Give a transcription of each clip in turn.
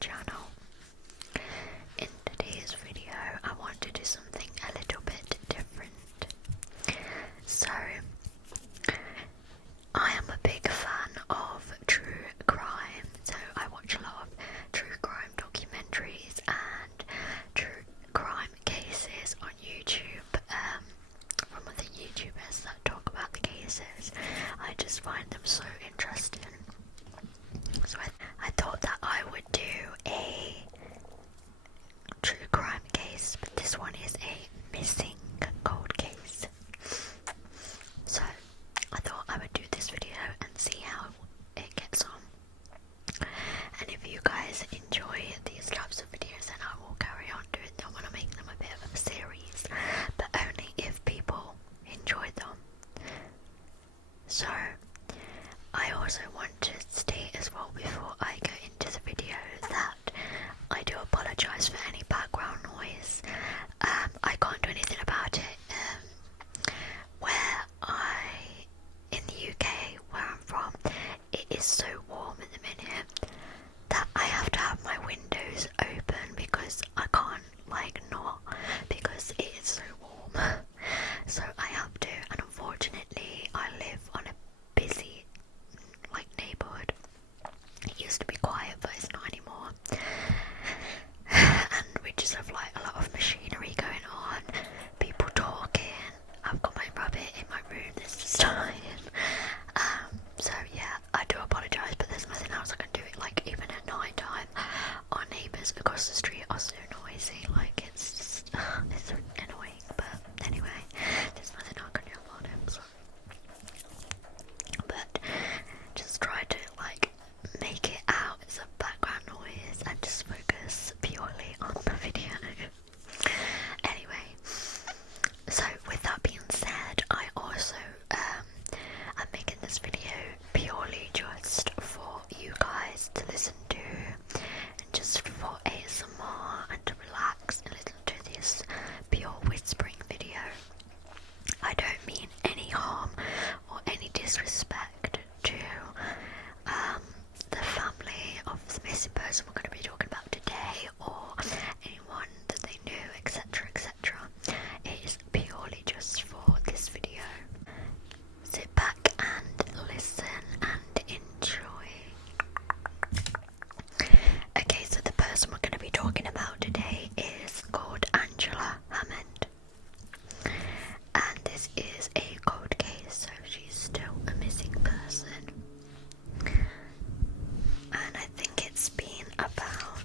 channel. In today's video I want to do something a little bit different. So I am a big fan of true crime, so I watch a lot of true crime documentaries and true crime cases on YouTube from other YouTubers that talk about the cases. I just find them so interesting. So I thought that I would do a true crime case, but this one is a missing cold case. So I thought I would do this video and see how it gets on. And if you guys enjoy these types of videos, then I will carry on doing them. I want to make them a bit of a series, but only if people enjoy them. So I also want to state as well before I go into the video that I do apologise for any background noise. I can't do anything about it. In the UK, where I'm from, it is so warm at the minute that I have to have my windows open because I can't not, because it is so warm. So I have to, and unfortunately I live on a busy neighbourhood. It used to be quiet, but it's not anymore. And we just have a lot of machinery going on, people talking. I've got my rabbit in my room that's just dying. So yeah, I do apologise, but there's nothing else I can do. Even at night time, our neighbours across the street are so noisy. It's just it's annoying. But anyway, there's nothing I can do about it. So. But just try to make it out as a background noise and just focus purely on the video. Anyway, so with that being said, I also am making this video purely just for you guys to listen to and just for ASMR and to relax and listen to this pure whispering video. I don't mean any harm or any disrespect to the family of the missing person we're going to be talking about today, or anyone that they knew, etc, etc. It is purely just for this video. Sit back and listen and enjoy. Okay, so the person we're going to be talking about today is called Angela Hammond. And this is a cold case, so she's still a missing person. And I think it's been about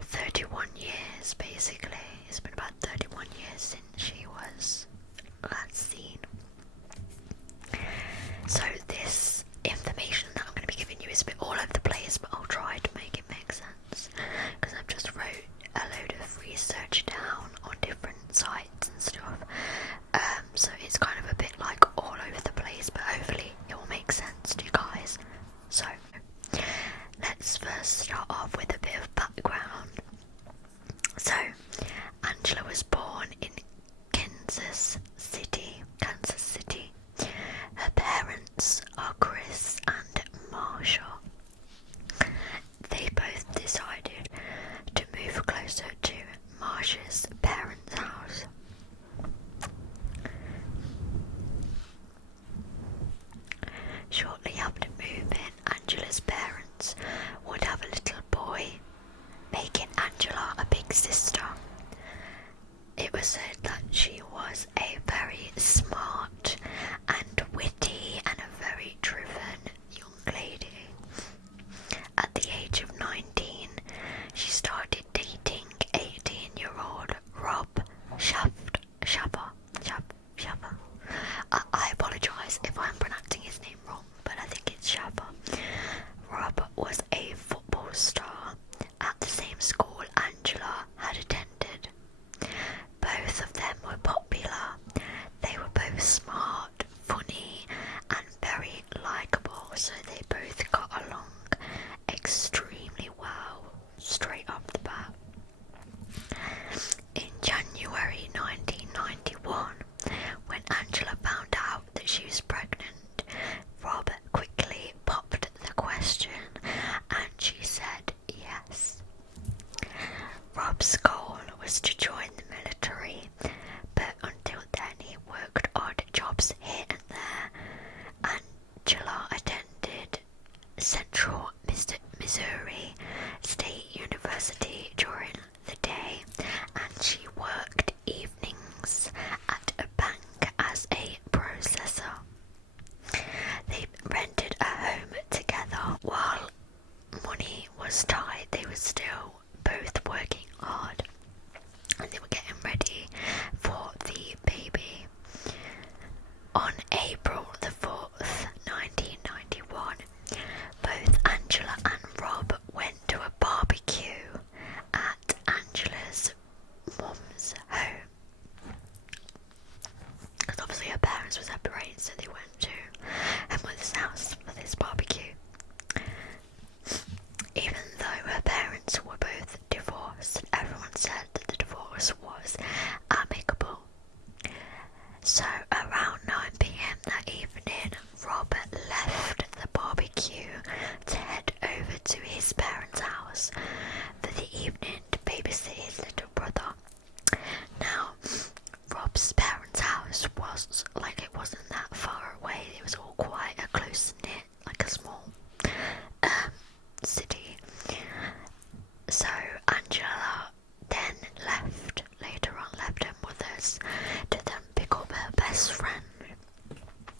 31 years, basically. It's been about 31 years since she was last seen. So this information that I'm going to be giving you is a bit all over the place, but I'll try to make it make sense, because I've just wrote a load of research down on different sites and stuff. So it's kind of a bit all over the place, but hopefully it will make sense to you guys. So let's first start off with a bit of background. So Angela was born in Kansas City. Her parents are Chris and Marsha. They both decided to move closer to Marsha's parents' house. Shortly after moving, Angela's parents would have a little boy, making Angela a big sister. It was said that she was a very smart and witty and a very driven young lady. At the age of 19, she started dating 18-year-old Rob Shaffer. I apologise if I'm pronouncing his name wrong, but I think it's Shaffer. Rob was a football star at the same school Angela had attended. Both of them were popular. They were both smart, funny, and very likeable, so they both got along extremely well straight off the bat. In January was amicable. So around 9 p.m. that evening, Rob left the barbecue to head over to his parents' house for the evening to babysit his little brother. Now, Rob's parents' house wasn't that far away. It was all quite a close-knit, like a small city. So Angela then later on left her mother's to then pick up her best friend,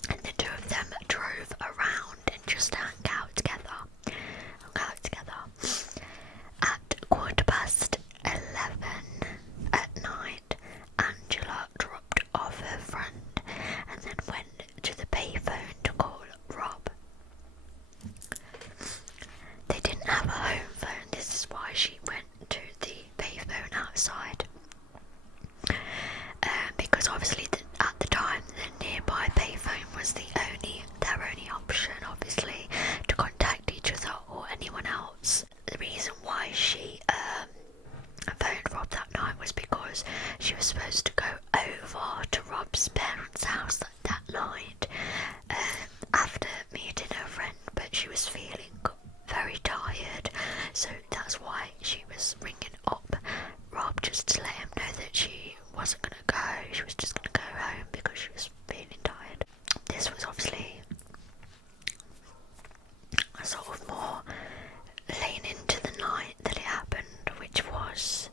and the two of them drove around and just hung out together. At 11:15 at night, Angela dropped off her friend and then went to the payphone to call Rob. They didn't have a home phone, this is why she went to the payphone outside. Because obviously at the time the nearby payphone was their only option, obviously, to contact each other or anyone else. The reason why she phoned Rob that night was because she was supposed to go over to Rob's parents' house that night after meeting her friend, but she was feeling very tired, so that's why she was ringing up Rob just to let him know that she wasn't going to go, she was just going to go home because she was feeling tired. This was obviously a sort of more late into the night that it happened, which was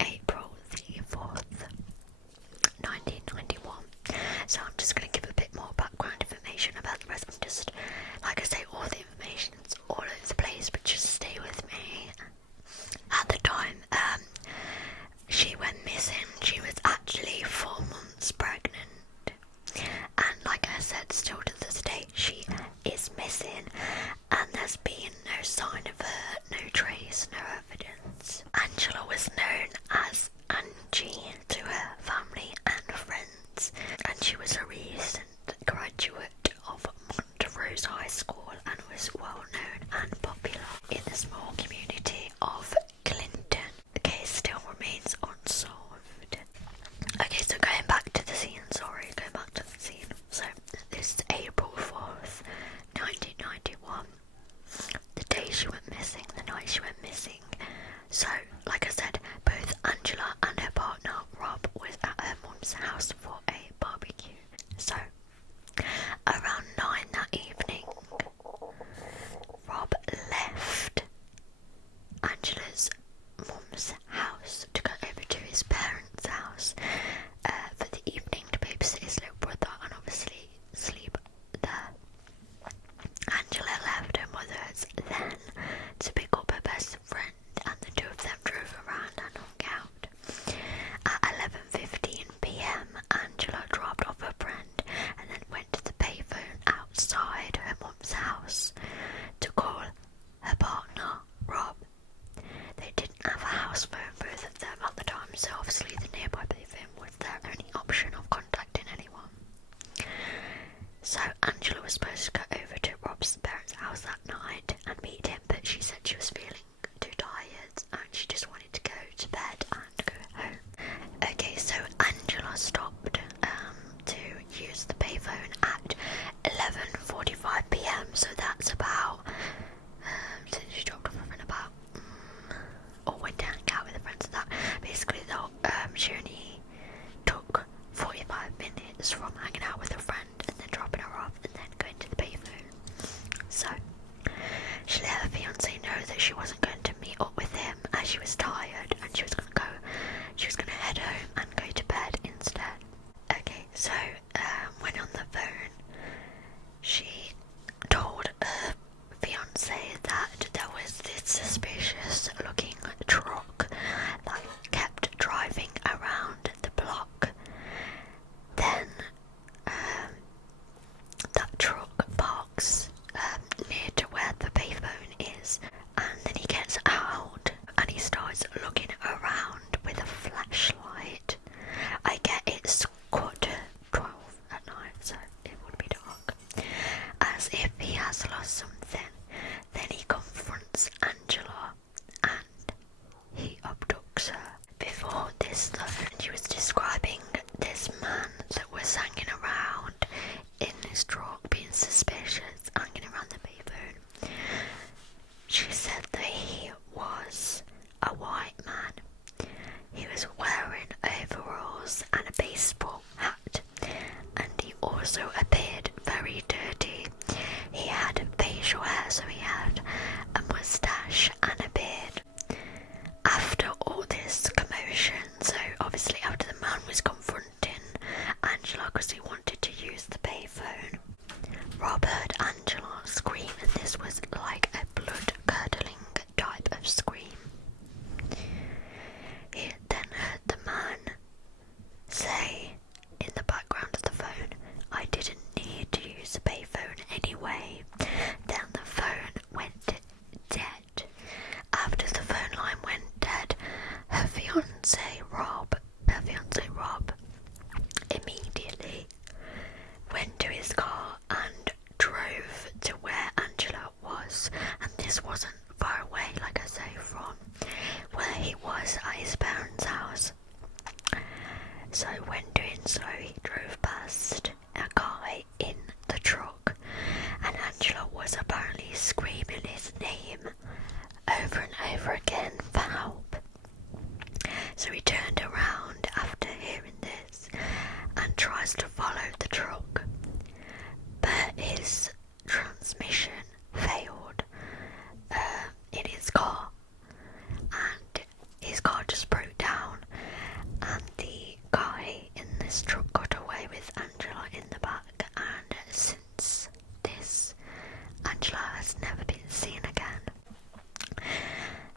April the 4th, 1991. So I'm just going to give a bit more background information about the rest. I'm just, like I say, all the information's all over the place, but just stay with me. At the time she went missing, she was actually 4 months pregnant, and like I said, still to this day she is missing, and there's been no sign of her, no trace, no evidence. Angela was known as Angie to her family and friends, and she was a recent graduate of Montrose High School and was well known and popular in the small community of Clinton. The case still remains unsolved. Okay, so going back to the scene. So this is April 4th, 1991. The day she went missing, the night she went missing. So, like I said, both Angela and her partner Rob was at her mum's house for a barbecue. So, around 9 that evening, Rob left Angela's mum's house to go over to his parents' house for the evening to babysit his little brother and obviously sleep there. Angela left her mother's then to pick up her best friend, and the two of them drove around and hung out. At 11:15 p.m, Angela dropped off her friend and then went to the payphone outside her mum's house to call her partner, Rob. They didn't have a house phone, both of them, at the time, so obviously the nearby payphone was their only option of contacting anyone. So Angela was supposed to go over to Rob's parents' house that night and meet him, but she said she was feeling too tired and she just wanted to go to bed and go home. Okay, so Angela stopped to use the payphone at 11:45 p.m, so that's about since she dropped off her friend about or went to hang out with her friends, that basically the before this though, she was describing this man that was hanging around in his truck, being suspicious, hanging around the payphone. She said that he was a white man. He was wearing overalls and a baseball hat, and he also appeared very dirty. He had facial hair, so he had a mustache and a beard. After all this commotion, so obviously after the man was confronting Angela because he wanted to use the payphone, Rob heard Angela scream, and this was like a blood-curdling type of scream. He then heard the man say in the background of the phone, "I didn't need to use the payphone anyway." Then the phone went dead. After the phone line went dead, her fiance Rob immediately went to his car and drove to where Angela was, and this wasn't far away, like I say, from where he was at his parents' house. So when doing so, he drove past a guy in the truck, and Angela was apparently screaming his name over and over again for help. So he turned around after hearing this and tries to follow the truck, but his transmission failed in his car, and his car just broke down, and the guy in this truck got away with Angela in the back, and since this, Angela has never been seen again.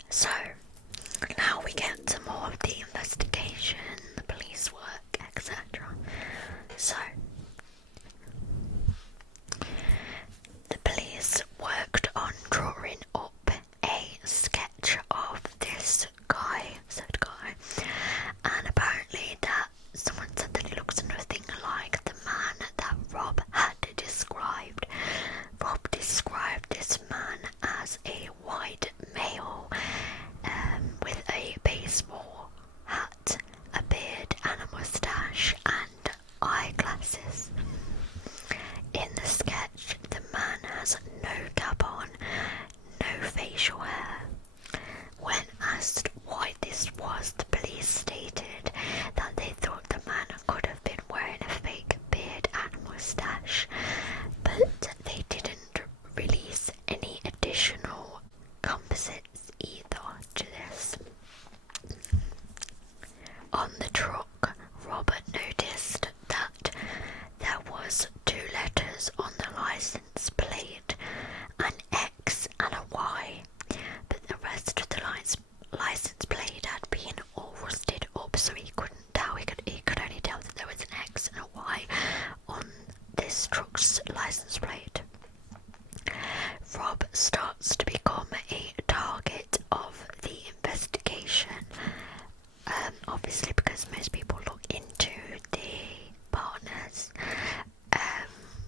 So now we get to more of the investigation, the police work, etc. So the police worked on drawing up a sketch of this guy, said guy, and apparently that someone said that he looks nothing like the man that Rob had described. Rob described this man as a white male with a baseball hat, a beard and a mustache and eyeglasses. In the sketch, the man has no cap on, no facial hair. When asked why this was, the police stated that they thought the man could have been wearing a fake beard and mustache, but they didn't release any additional composites either to this. On the truck, Robert noticed that there was 2 letters on the license plate, an X and a Y, but the rest of the license plate had been all rusted up, so he couldn't tell. He could only tell that there was an X and a Y on this truck's license plate. Rob starts to become a target of the investigation, obviously because most people look into the partners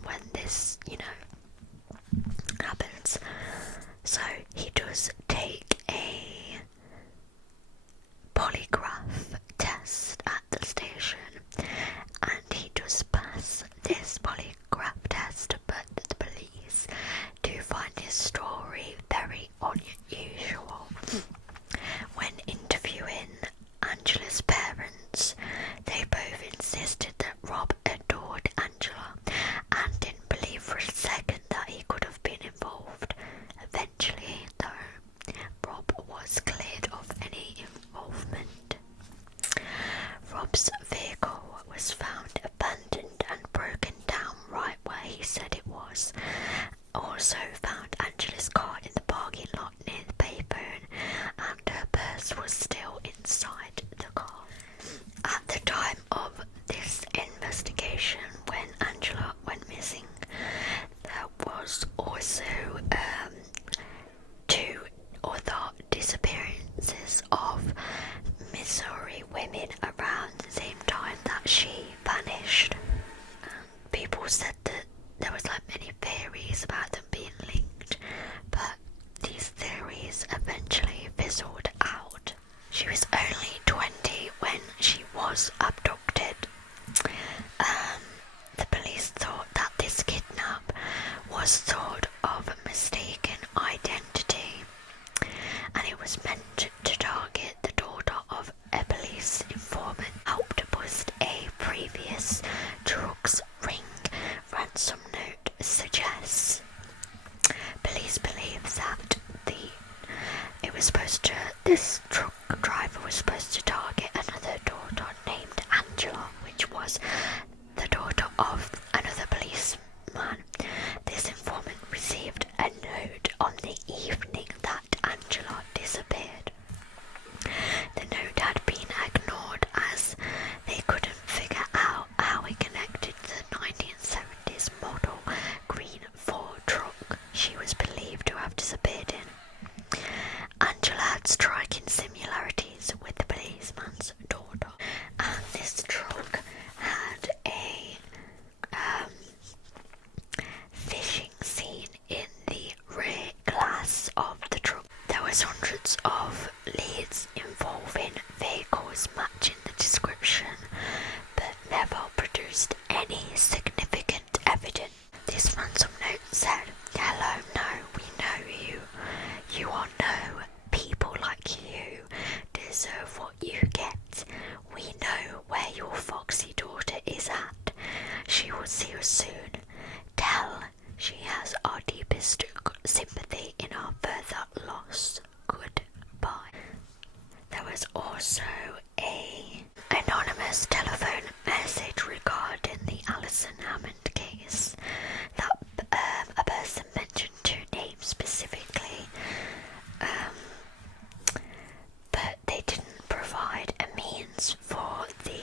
when this, happens. So he does take a polygraph test at the station, and he does pass this polygraph test, but the police do find his story very unusual. When interviewing Angela's parents, they both insisted that Rob adored Angela and didn't believe for a second that he could have been involved. Eventually, though, Rob was cleared of any involvement. Rob's vehicle was found abandoned and broken down right where he said it was. Also found Angela's car in the parking lot near the payphone, and her purse was still inside the car. At the time of this investigation, when Angela went missing, there was also 2 other disappearances of Missouri women around the same time that she vanished. People said that there was many theories about them being linked, but these theories eventually fizzled out. She was only 20 was abducted. The police thought that this kidnap was sort of a mistaken identity, and it was meant to target the daughter of a police informant. Helped bust a previous drugs ring ransom note suggests. Police believe that this truck driver was supposed to target another daughter named Angela, which was the daughter of another policeman. This informant received a note on the evening that Angela disappeared. The note had been ignored as they couldn't figure out how it connected to the 1970s model green Ford truck she was believed to have disappeared in. Angela had striking similarities with the policeman's daughter, and this truck had a fishing scene in the rear glass of the truck. There was hundreds of leads involving vehicles matching the description, but never produced any significant evidence. This ransom note said, "Hello, no, we know you. You are no. People like you deserve what you get. We know where your foxy daughter is at. She will see you soon. Tell she has our deepest sympathy in our further loss. Goodbye." There was also a anonymous telephone message regarding the Alison Hammond case. That a person mentioned two names specifically, but they didn't provide a means for the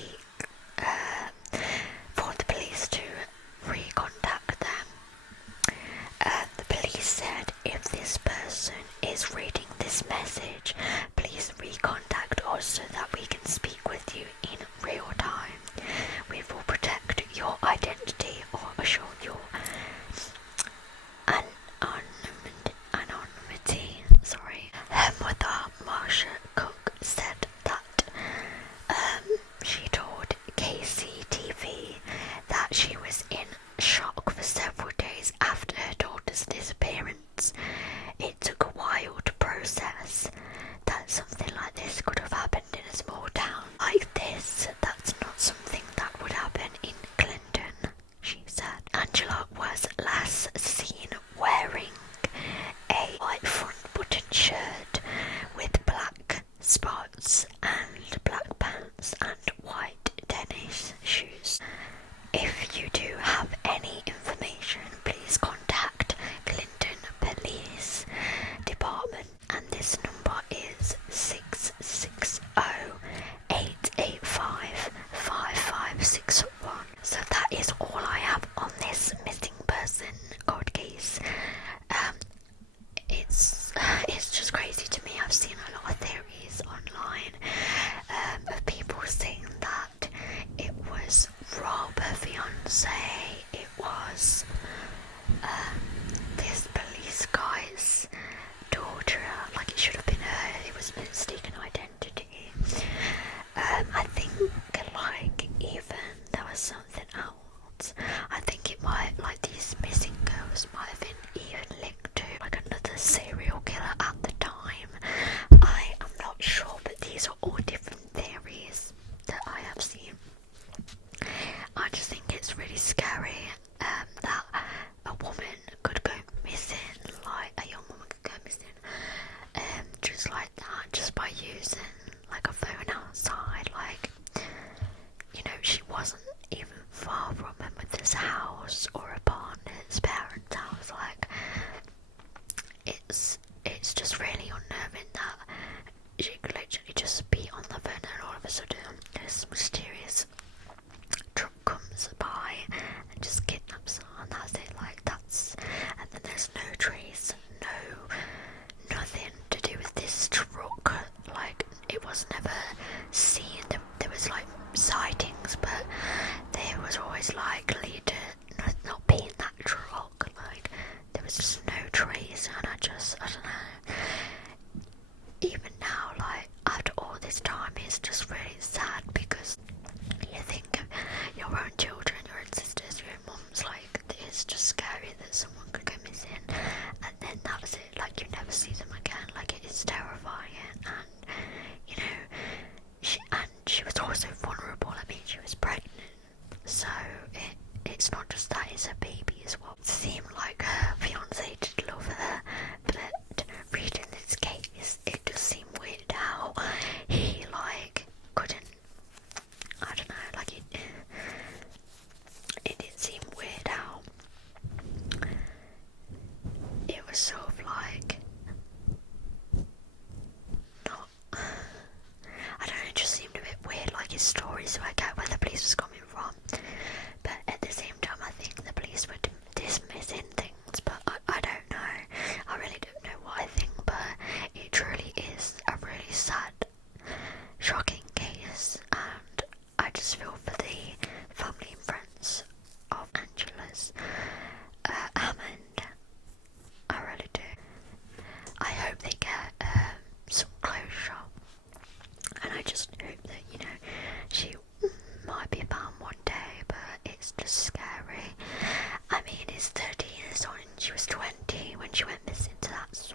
police to recontact them. The police said, "If this person is reading this message, please recontact us so that we can speak with you in real time. We will protect your identity or assure your anonymity." Her mother, Marsha Cook, said that she told KCTV that she was in shock for several days after her daughter's disappearance. It took a while to process that something like this could have happened in a small town like this. That's not something that would happen in Clinton, she said. Angela was last seen wearing a white front button shirt with black spots and black pants and white tennis shoes. If you do have any information, please contact Clinton Police Department, and this number is 660-885-5561. So that is all I have on this missing person cold case. It's just crazy to me. I've seen a lot of theories online of people saying that it was Rob, her fiance, it was this police guy's daughter, like it should have been her, it was a mistaken identity. I think like even there was something else. I think it might, like these missing girls might have been even linked to like another serial killer at the time. I am not sure, but these are all different theories that I have seen. I just think it's really scary that a woman could go missing, like a young woman could go missing, just like that, just by using like a phone outside. Like, you know, she wasn't even far from her mother's house or a partner's parents' house. Like, it's just really unnerving that she could literally just be on the phone and all of a sudden this mysterious truck comes by and just kidnaps her, and that's it. Like, that's, and then there's no trace, nothing to do with this truck. Like, it was never seen. There was like sightings, but there was always likely to not be in that truck. Like, there was just no trace, and I don't know. Even now, like after all this time, it's just really sad because also vulnerable. I mean, she was pregnant, so it's not just that, it's a baby as well. It seemed like her fiance did love her, but reading this case, it just seemed weird how he like couldn't, I don't know, like it did seem weird how it was sort of like not, I don't know, it just seemed a bit weird, like his story, so I get where the police was coming from, but at the same time I think the police were dismissing things, but I don't know, I really don't know what I think, but it truly is a really sad, shocking case, and I just feel for the family and friends of Angela's Hammond. I really do. I hope they get some closure, and I just hope that, you know, she might be found one day, but it's just scary. I mean, it's 30 years on, and she was 20 when she went missing, so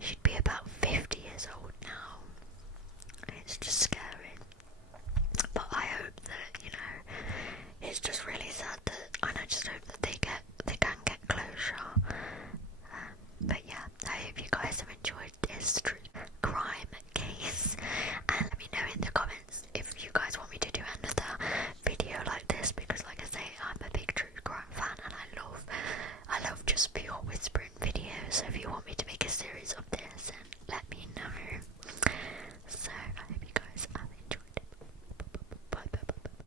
she'd be about 50 years old now. It's just scary. But I hope that, you know, it's just really sad that, and I just hope that they can get closure. But yeah, I hope you guys have enjoyed this true crime case, and let me know in the comments if you guys want me to do another video like this, because like I say, I'm a big true crime fan, and I love just pure whispering videos. So if you